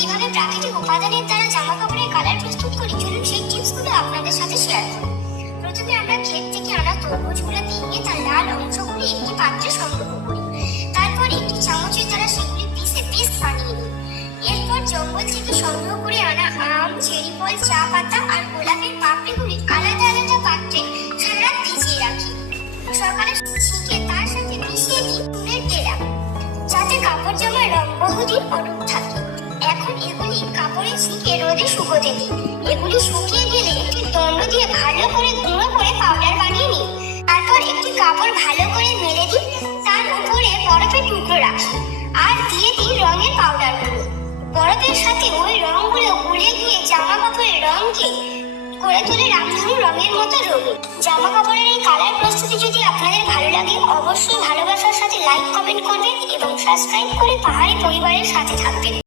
কিভাবে প্রাকৃতিক উপাদানের দ্বারা জামা কাপড়ের কালার প্রস্তুত করি, চলুন সেই টিপসগুলো আপনাদের সাথে শেয়ার করি। প্রথমে আমরা ক্ষেত থেকে আনা তরমুজগুলো ভেঙে তার লাল অংশগুলি একটি পাত্রে সংগ্রহ করি। তারপর একটি চামচের দ্বারা সেগুলি পিষে পেস্ট বানিয়ে নিই। এরপর জঙ্গল থেকে সংগ্রহ করে আনা আম, চেরি ফল, চা পাতা আর গোলাপের পাপড়িগুলি আলাদা আলাদা পাত্রে সারা রাত ভিজিয়ে রাখি। সকালে ছিঁকে তার সাথে মিশিয়ে দিই ফুলের ডেরা, যাতে কাপড় জামার রং বহুদিন অটুট থাকে। এখন এগুলি কাপড়ে ছিঁকে রোদে শুকোতে দিই। এগুলি শুকিয়ে গেলে একটি দণ্ড দিয়ে ভালো করে গুঁড়ো করে পাউডার বানিয়ে নিই। তারপর একটি কাপড় ভালো করে মেলে দিই, তার উপরে বরফের টুকরো রাখি আর দিয়ে দিই রঙের পাউডারগুলো। বরফের সাথে ওই রঙগুলো গুলে গিয়ে জামা কাপড়ের রঙকে করে তোলে রামধনু রঙের মতো রঙিন। জামা কাপড়ের এই কালার প্রস্তুতি যদি আপনাদের ভালো লাগে, অবশ্যই ভালোবাসার সাথে লাইক কমেন্ট করবেন এবং সাবস্ক্রাইব করে পাহাড়ি পরিবারের সাথে থাকবেন।